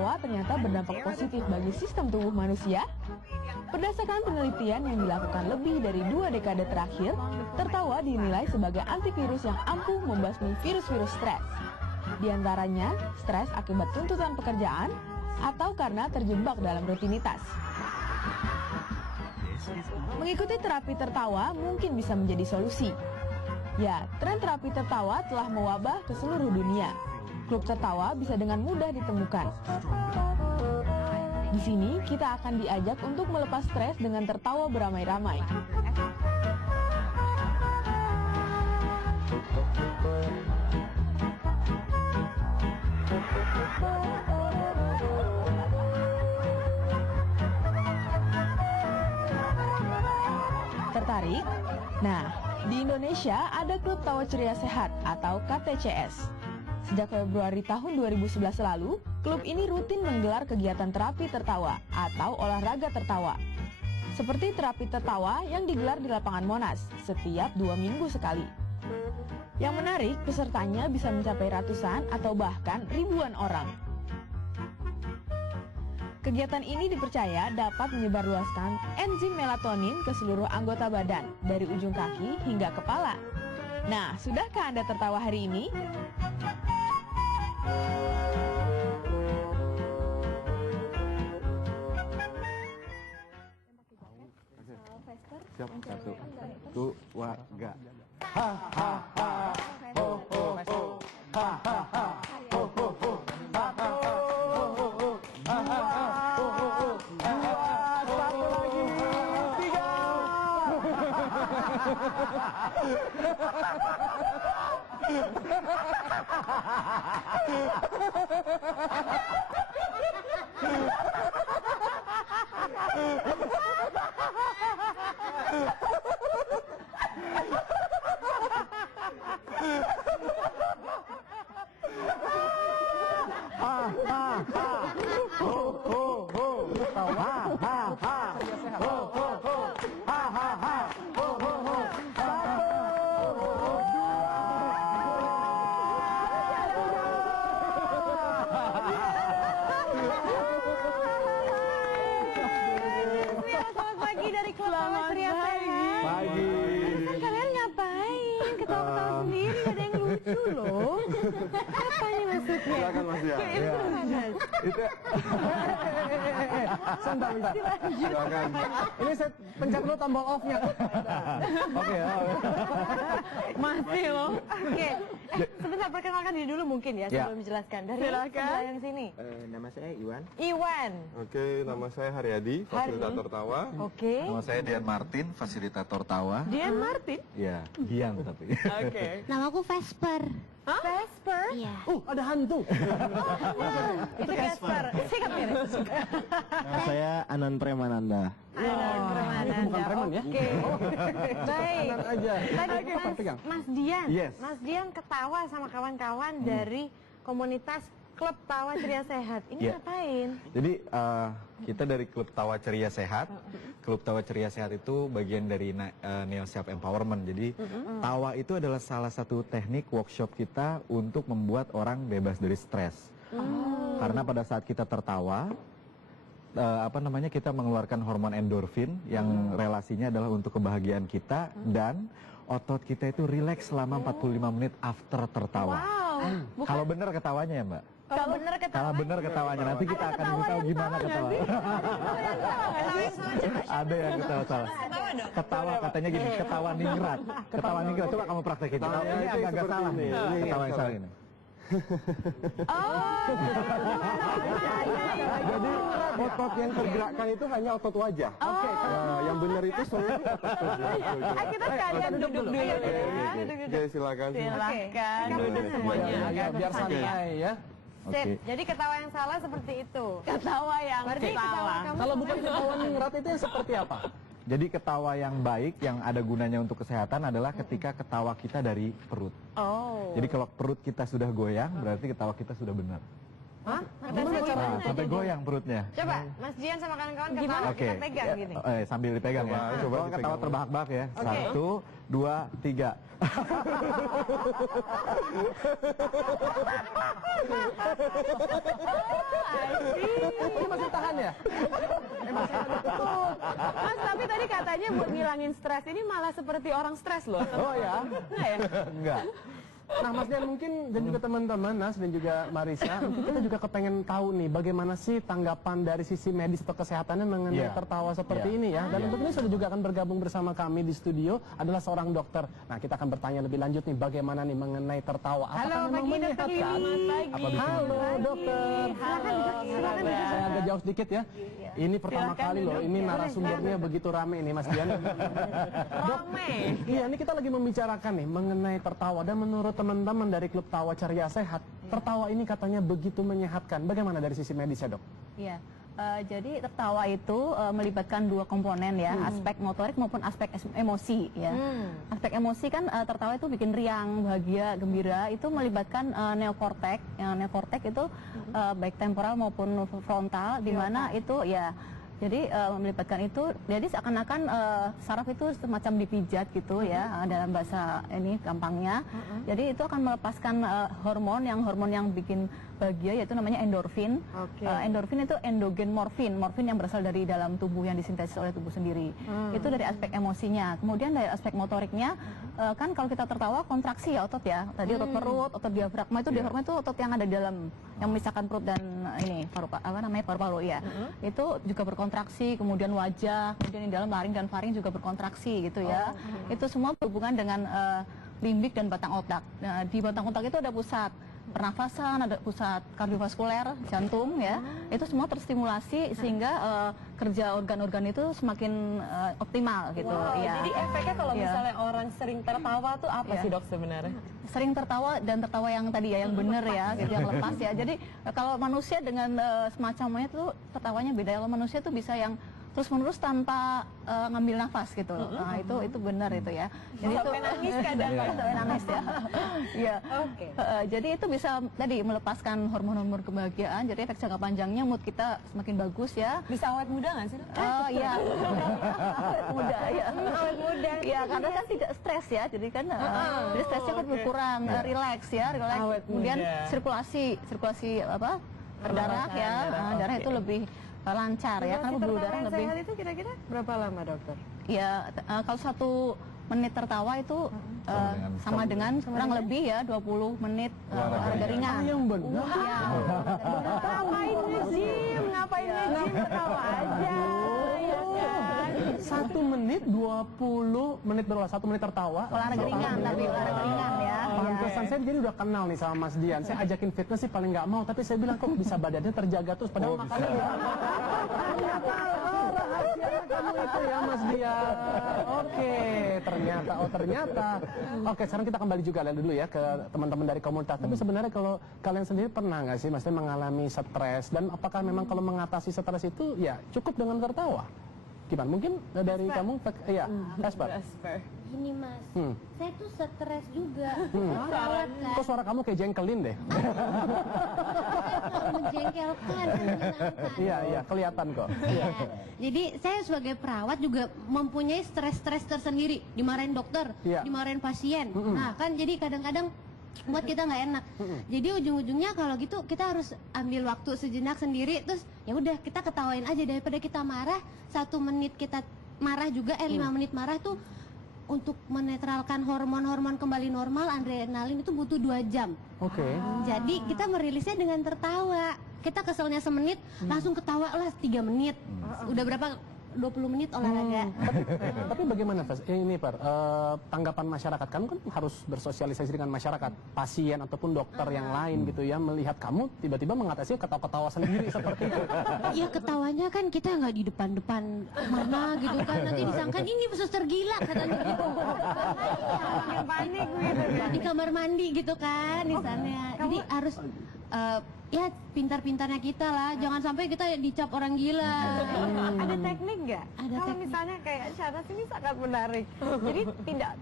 tertawa ternyata berdampak positif bagi sistem tubuh manusia? Berdasarkan penelitian yang dilakukan lebih dari 2 dekade terakhir, tertawa dinilai sebagai antivirus yang ampuh membasmi virus-virus stres. Di antaranya, stres akibat tuntutan pekerjaan atau karena terjebak dalam rutinitas. Mengikuti terapi tertawa mungkin bisa menjadi solusi. Ya, tren terapi tertawa telah mewabah ke seluruh dunia. Klub tertawa bisa dengan mudah ditemukan. Di sini kita akan diajak untuk melepas stres dengan tertawa beramai-ramai. Tertarik? Nah, di Indonesia ada Klub Tawa Ceria Sehat atau KTCS. Sejak Februari tahun 2011 lalu, klub ini rutin menggelar kegiatan terapi tertawa atau olahraga tertawa. Seperti terapi tertawa yang digelar di lapangan Monas setiap 2 minggu sekali. Yang menarik, pesertanya bisa mencapai ratusan atau bahkan ribuan orang. Kegiatan ini dipercaya dapat menyebarluaskan enzim melatonin ke seluruh anggota badan, dari ujung kaki hingga kepala. Nah, sudahkah Anda tertawa hari ini? Siap, 1, 2, 3. Ha ha ha, ho ho ho, ha ha ha, ho ho ho, ha ha ha, ho ho ho, ha ha ha, ho ho ho, ha ha ha, 1 lagi, Apa ini maksudnya? Silakan Mas ya. Itu sebentar. Silakan. Ini saya pencet dulu tombol off-nya. Oke. Masih loh. Oke. Sebentar, perkenalkan diri dulu mungkin ya sebelum menjelaskan. Dari sebelah yang sini. Nama saya Iwan. Iwan. Oke, nama saya Haryadi, fasilitator tawa. Oke. Nama saya Dian Martin, fasilitator tawa. Dian Martin? Ya, Dian tapi. Oke. Namaku Vesper. Vesper? Iya. Ada hantu. Itu Vesper. Sikat ini. Nama saya Anan Premananda. Itu bukan preman ya? Oke. Baik. Tenang aja. Tadi Mas Dian. Yes. Mas Dian ketawa sama kawan-kawan dari komunitas Klub Tawa Ceria Sehat. Ini Ya. ngapain? Jadi kita dari Klub Tawa Ceria Sehat. Klub Tawa Ceria Sehat itu bagian dari Neo Self Empowerment. Jadi tawa itu adalah salah satu teknik workshop kita untuk membuat orang bebas dari stres. Karena pada saat kita tertawa, kita mengeluarkan hormon endorfin yang relasinya adalah untuk kebahagiaan kita dan otot kita itu rileks selama 45 menit after tertawa. Wow. Kalau benar ketawanya ya Mbak? Kalau benar ketawa. Kalau benar ketawanya, nanti kita akan tahu gimana ketawa. Ada yang ketawa salah. Ketawa katanya gini, ketawa ningrat. Ketawa ningrat, coba kamu praktekin. Ini agak-agak salah nih. Ketawa yang salah ini. Jadi otot yang tergerakkan itu hanya otot wajah. Oke. Yang benar itu seluruh otot wajah. Kita sekalian duduk dulu ya. Oke, silakan. Silakan duduk semuanya. Biar santai ya. Sip. Jadi ketawa yang salah seperti itu. Ketawa yang salah. Kalau bukan ketawa ningrat itu yang seperti apa? Jadi ketawa yang baik, yang ada gunanya untuk kesehatan adalah ketika ketawa kita dari perut. Oh. Jadi kalau perut kita sudah goyang, berarti ketawa kita sudah benar. Hah? Gimana cara? Sampai goyang perutnya. Coba, Mas Jian sama kawan-kawan ketawa, Oke. kita pegang gini. Sambil dipegang ya. Coba Kalau ketawa dipegang. terbahak-bahak ya. Oke. 1, 2, 3. Ini masih tahan ya? Mas, tapi tadi katanya buat ngilangin stres ini malah seperti orang stres loh. Oh ya? Enggak ya? Enggak. Nah Mas Dian mungkin dan juga teman-teman Nas dan juga Marisa, mungkin kita juga kepengen tahu nih bagaimana sih tanggapan dari sisi medis atau kesehatannya mengenai Iya. tertawa seperti Iya. ini ya. Dan Iya. untuk ini sudah juga akan bergabung bersama kami di studio adalah seorang dokter. Nah kita akan bertanya lebih lanjut nih bagaimana nih mengenai tertawa. Halo, pagi Dokter Lili. Halo dokter. Silakan Saya agak jauh sedikit ya. Ini pertama Silakan kali loh, duduk. ini Boleh, narasumbernya begitu rame nih Mas Dian. Rame. Iya, ini kita lagi membicarakan nih mengenai tertawa dan menurut teman-teman dari Klub Tawa Ceria Sehat, tertawa ini katanya begitu menyehatkan. Bagaimana dari sisi medis ya dok? Iya, jadi tertawa itu melibatkan dua komponen ya, aspek motorik maupun aspek emosi ya. Aspek emosi kan tertawa itu bikin riang, bahagia, gembira, itu melibatkan neokortek. Yang neokortek itu baik temporal maupun frontal, di mana itu ya. Jadi melibatkan itu, jadi seakan-akan saraf itu semacam dipijat gitu ya, dalam bahasa ini gampangnya. Jadi itu akan melepaskan hormon yang bikin bahagia, yaitu namanya endorfin. Oke. Endorfin itu endogen morfin yang berasal dari dalam tubuh yang disintesis oleh tubuh sendiri. Itu dari aspek emosinya. Kemudian dari aspek motoriknya, kan kalau kita tertawa kontraksi ya otot ya. Tadi otot perut, otot diafragma itu diafragma itu otot yang ada di dalam, yang memisahkan perut dan ini paru-paru ya. Itu juga berkontraksi, kemudian wajah, kemudian di dalam laring dan faring juga berkontraksi gitu ya. Itu semua berhubungan dengan limbik dan batang otak. Nah, di batang otak itu ada pusat pernafasan, ada pusat kardiovaskuler, jantung ya. Itu semua terstimulasi sehingga kerja organ-organ itu semakin optimal gitu ya. Jadi efeknya kalau Iya. misalnya orang sering tertawa tuh apa Iya. sih dok sebenarnya? Sering tertawa dan tertawa yang tadi ya, yang bener ya, gitu, yang lepas ya. Jadi kalau manusia dengan semacamnya tuh tertawanya beda. Kalau manusia tuh bisa yang terus-menerus tanpa ngambil nafas gitu. Nah, itu benar itu ya. Jadi itu Sampai nangis kadang ya? sampai nangis ya. Iya. Oke. Jadi itu bisa tadi melepaskan hormon-hormon kebahagiaan. Jadi efek jangka panjangnya mood kita semakin bagus ya. Bisa awet muda nggak sih dok? Iya. Awet muda ya. Awet muda. Iya, karena kan tidak stres ya. Jadi kan jadi stresnya kan berkurang, relax ya, relax. Awet Kemudian muda. sirkulasi apa? Darah ya. Darah itu lebih lancar ya, karena pembuluh darah lebih. Sehat itu kira-kira berapa lama dokter? Ya, kalau 1 menit tertawa itu sama dengan kurang lebih ya 20 menit olahraga ringan. Yang benar. Ya. Ngapain nge-gym? Ngapain nge-gym? Tertawa aja. Ya kan? 1 menit 20 menit berapa? 1 menit tertawa. Olahraga ringan, tapi olahraga ringan ya. Pantesan saya jadi udah kenal nih sama Mas Dian. Saya ajakin fitness sih paling nggak mau, tapi saya bilang kok bisa badannya terjaga terus padahal makannya rahasianya kamu itu ya Mas Dian. Oke, ternyata. Oke, sekarang kita kembali juga dulu ya ke teman-teman dari komunitas. Tapi sebenarnya kalau kalian sendiri pernah nggak sih maksudnya mengalami stres, dan apakah memang kalau mengatasi stres itu ya cukup dengan tertawa? Gimana? Mungkin dari kamu, ya, Esper. Gini mas, saya tuh stres juga. Kok suara kamu kayak jengkelin deh? Menjengkelkan, menyenangkan. Iya, kelihatan kok. Iya. Jadi saya sebagai perawat juga mempunyai stres-stres tersendiri. Dimarahin dokter, Iya. dimarahin pasien. Nah kan jadi kadang-kadang buat kita nggak enak. Jadi ujung-ujungnya kalau gitu kita harus ambil waktu sejenak sendiri. Terus ya udah kita ketawain aja daripada kita marah. 1 menit kita marah juga, 5 menit marah tuh untuk menetralkan hormon-hormon kembali normal, adrenalin itu butuh 2 jam. Oke. Jadi kita merilisnya dengan tertawa. Kita keselnya semenit, langsung ketawa lah 3 menit. Udah berapa? 20 menit olahraga. Tapi bagaimana Fas? Ini Par, tanggapan masyarakat, kamu kan harus bersosialisasi dengan masyarakat, pasien ataupun dokter yang lain gitu ya, melihat kamu tiba-tiba mengatasi ketawa-ketawa sendiri seperti itu. Ya ketawanya kan kita nggak di depan-depan mana gitu kan, nanti disangka ini suster gila katanya gitu. Makin panik gitu kan. Di kamar mandi gitu kan di sana. Jadi harus ya pintar-pintarnya kita lah, jangan sampai kita dicap orang gila. Ada teknik nggak? Ada Kalau teknik. misalnya kayak Syahnas ini sangat menarik. Jadi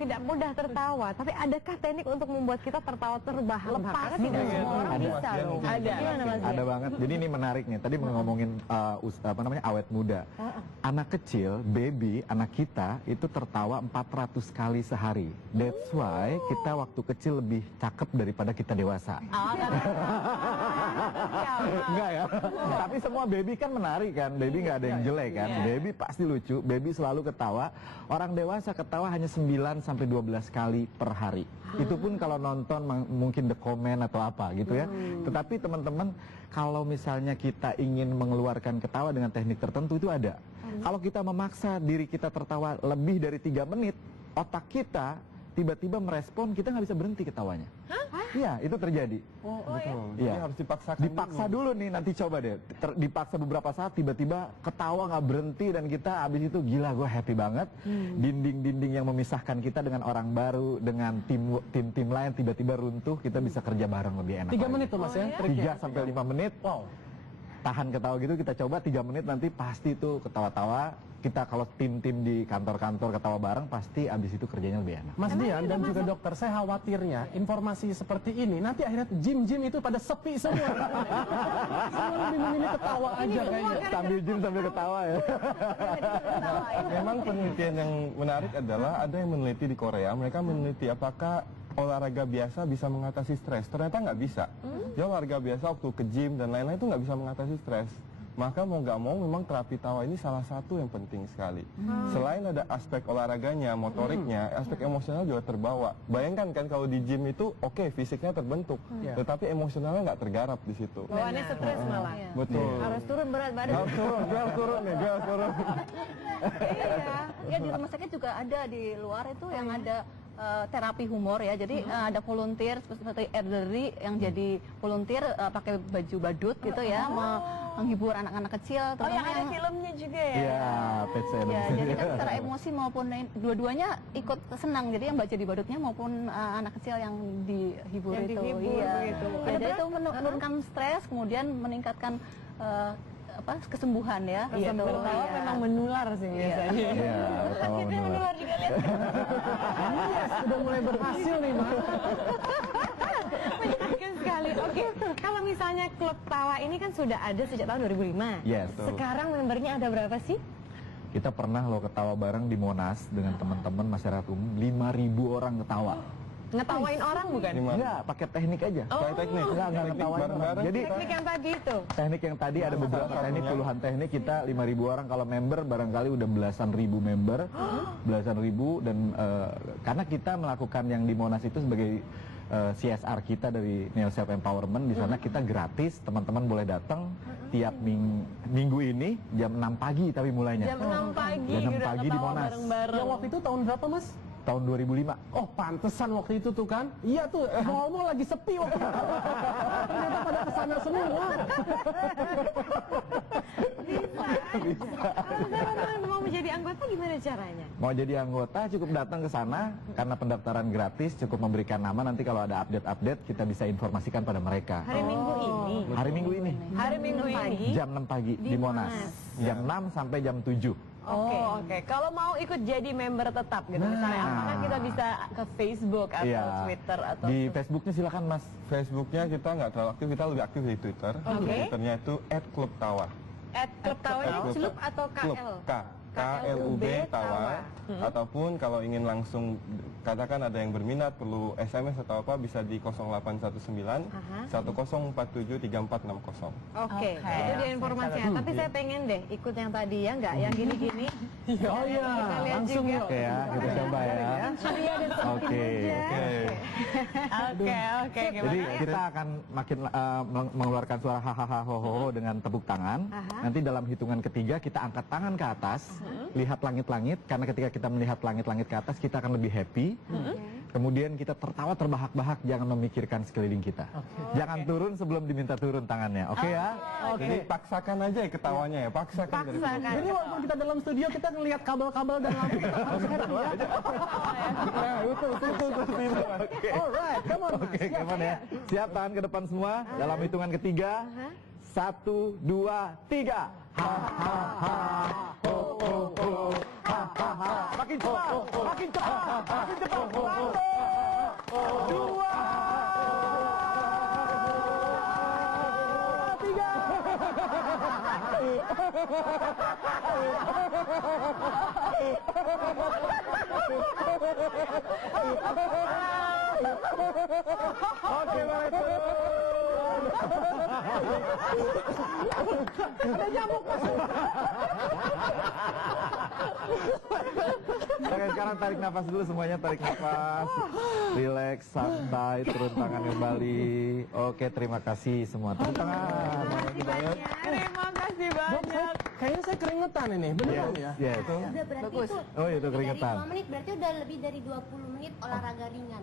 tidak mudah tertawa, tapi adakah teknik untuk membuat kita tertawa terbahak-bahak? Karena tidak semua orang Ada. bisa loh. Ada. Gimana Mas Ada Dian? banget. Jadi ini menarik nih. Tadi ngomongin awet muda. Anak kecil, baby, anak kita itu tertawa 400 kali sehari. That's why kita waktu kecil lebih cakep daripada kita dewasa. Enggak ya. Tapi semua baby kan menarik kan. Baby nggak ada yang jelek kan. Baby pasti lucu. Baby selalu ketawa. Orang dewasa ketawa hanya 9 sampai 12 kali per hari. Itu pun kalau nonton mungkin The Comment atau apa gitu ya. Tetapi teman-teman, kalau misalnya kita ingin mengeluarkan ketawa dengan teknik tertentu itu ada. Kalau kita memaksa diri kita tertawa lebih dari 3 menit, otak kita tiba-tiba merespon, kita nggak bisa berhenti ketawanya. Iya, itu terjadi. Betul. Iya. Jadi harus dipaksakan Dipaksa dulu nih, nanti coba deh. Dipaksa beberapa saat, tiba-tiba ketawa nggak berhenti dan kita abis itu gila, gue happy banget. Dinding-dinding yang memisahkan kita dengan orang baru, dengan tim lain tiba-tiba runtuh, kita bisa kerja bareng lebih enak. 3 menit tuh Mas ya? 3 sampai 5 menit. Wow. Tahan ketawa gitu, kita coba 3 menit nanti pasti tuh ketawa-tawa. Kita kalau tim-tim di kantor-kantor ketawa bareng, pasti abis itu kerjanya lebih enak. Mas Dian dan juga dokter, saya khawatirnya informasi seperti ini nanti akhirnya gym-gym itu pada sepi semua. Semua lebih memilih ketawa aja kayaknya. Sambil gym sambil ketawa ya. Memang penelitian yang menarik adalah ada yang meneliti di Korea, mereka meneliti apakah olahraga biasa bisa mengatasi stres. Ternyata nggak bisa. Ya olahraga biasa waktu ke gym dan lain-lain itu nggak bisa mengatasi stres. Maka mau nggak mau memang terapi tawa ini salah satu yang penting sekali. Selain ada aspek olahraganya, motoriknya, aspek emosional juga terbawa. Bayangkan kan kalau di gym itu oke, fisiknya terbentuk, tetapi emosionalnya nggak tergarap di situ. Bawaannya stres malah. Betul. Harus turun berat badan. Harus turun nih, gue harus turun. Iya. Ya di rumah sakit juga ada di luar itu yang ada terapi humor ya. Jadi ada volunteer seperti elderly yang jadi volunteer pakai baju badut gitu ya, menghibur anak-anak kecil. Oh, yang ada filmnya juga ya? Iya, pet saya. Ya, jadi kan secara emosi maupun dua-duanya ikut senang. Jadi yang baca di badutnya maupun anak kecil yang dihibur Yang itu. dihibur Iya. begitu. Ya, jadi itu menurunkan stres, kemudian meningkatkan kesembuhan ya. Iya, Gitu. tertawa Iya. memang menular sih biasanya. Iya, ketawa menular. juga lihat. Yes, sudah mulai berhasil nih Mas. Menyenangkan sekali. Oke, kalau misalnya klub tawa ini kan sudah ada sejak tahun 2005. Yes. Sekarang membernya ada berapa sih? Kita pernah loh ketawa bareng di Monas dengan teman-teman masyarakat umum, 5.000 orang ketawa. Ngetawain orang bukan? Enggak, pakai teknik aja. Kayak teknik. Enggak Teknik ngetawain orang. bareng-bareng. Jadi Teknik yang tadi itu. teknik yang tadi ada beberapa teknik, puluhan teknik, kita 5.000 orang. Kalau member barangkali udah belasan ribu member, belasan ribu. Dan karena kita melakukan yang di Monas itu sebagai CSR kita dari Neo Self Empowerment, di sana kita gratis, teman-teman boleh datang tiap minggu ini jam 6 pagi tapi mulainya. Jam 6 pagi. Jam 6 udah pagi di ketawa Monas. bareng-bareng. Yang waktu itu tahun berapa Mas? Tahun 2005. Oh pantesan waktu itu tuh kan. Iya tuh, mall-mall lagi sepi waktu itu. Ternyata pada kesana semua. Kalau mau menjadi anggota gimana caranya? Mau jadi anggota cukup datang ke sana, karena pendaftaran gratis, cukup memberikan nama, nanti kalau ada update-update kita bisa informasikan pada mereka. Hari Minggu ini. Hari Minggu ini Hari Minggu ini. jam 6 pagi di Monas. Jam 6 sampai jam 7. Oke. Kalau mau ikut jadi member tetap gitu, misalnya apakah kita bisa ke Facebook atau Iya. Twitter atau Di Facebooknya silakan Mas. Facebooknya kita nggak terlalu aktif, kita lebih aktif di Twitter. Twitternya itu @klubtawa. Klub Tawa ini Klub. Club atau Klub KL? KLUB Tawa. Ataupun kalau ingin langsung katakan ada yang berminat perlu SMS atau apa bisa di 0819 1047 3460. Oke, itu dia informasinya. Tapi saya pengen deh ikut yang tadi ya, nggak yang gini-gini. Oh iya, Kita lihat langsung juga. yuk. Oke ya, kita coba ya. Ceria dan Oke. Oke. Jadi kita akan makin mengeluarkan suara hahaha hoho dengan tepuk tangan. Nanti dalam hitungan ketiga kita angkat tangan ke atas, lihat langit-langit, karena ketika kita melihat langit-langit ke atas kita akan lebih happy. Kemudian kita tertawa terbahak-bahak, jangan memikirkan sekeliling kita. Jangan turun sebelum diminta turun tangannya, oke ya? Jadi paksakan aja ya ketawanya ya, paksakan. dari Paksakan. perut. Jadi walaupun kita dalam studio kita ngelihat kabel-kabel dan lampu kita harus happy ya. Nah, betul. Oke. Alright, come on. Oke, gimana ya? Siap, tangan ke depan semua. Dalam hitungan ketiga. 1, 2, 3. Ha ha ha. Ho ho ho. Ha ha ha. Makin cepat, makin cepat, makin cepat. 1, 2, 3. Oke, baik. Ada nyamuk masuk. Oke, sekarang tarik nafas dulu semuanya, tarik nafas. Relax, santai, turun tangan kembali. Oke, terima kasih semua. Tepuk tangan. Terima kasih Dok, banyak. kayaknya saya keringetan ini, beneran ya? Yes. Udah berarti Bagus. itu Oh, itu dari keringetan. 5 menit berarti udah lebih dari 20 menit olahraga ringan.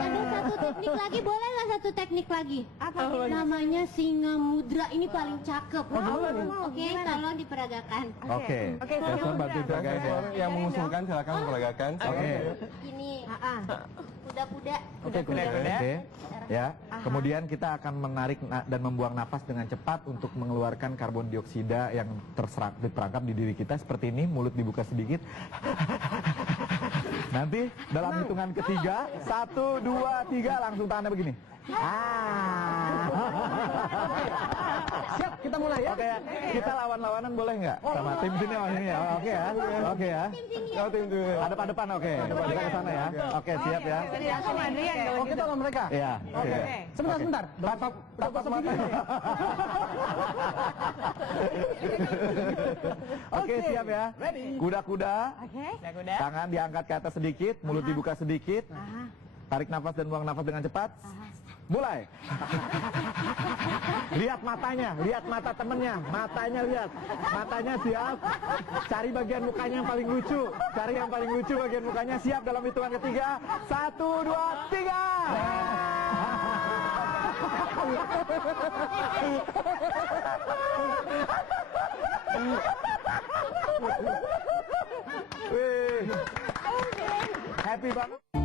Ada satu teknik lagi, boleh nggak satu teknik lagi? Apa? Namanya singa mudra, ini paling cakep. Oke, Gimana? tolong diperagakan. Oke. Oke, Jason bantu jagain ya. Yang mengusulkan silakan memperagakan. Oke. Ini kuda-kuda. Oke. Ya. Kemudian kita akan menarik dan membuang nafas dengan cepat untuk mengeluarkan karbon dioksida yang terperangkap di diri kita seperti ini, mulut dibuka sedikit. Nanti dalam hitungan ketiga, 1, 2, 3, langsung tangannya begini. Siap, kita mulai ya. Oke, kita lawan-lawanan boleh nggak? Sama tim sini, ini ya. Oke ya. Oke ya. Oh, tim dulu. Hadap-hadapan, oke. Kita ke sana ya. Oke, siap ya. Jadi aku Adrian kalau Oh, kita lawan mereka. Iya. Oke. Sebentar. Tatap mata. Oke, siap ya. Kuda-kuda. Oke. Kuda. Tangan diangkat ke atas sedikit, mulut dibuka sedikit. Tarik nafas dan buang nafas dengan cepat. Mulai. Lihat matanya, lihat mata temennya, matanya lihat. Matanya siap. Cari bagian mukanya yang paling lucu. Cari yang paling lucu bagian mukanya. Siap dalam hitungan ketiga. 1, 2, 3. Wih. Happy banget.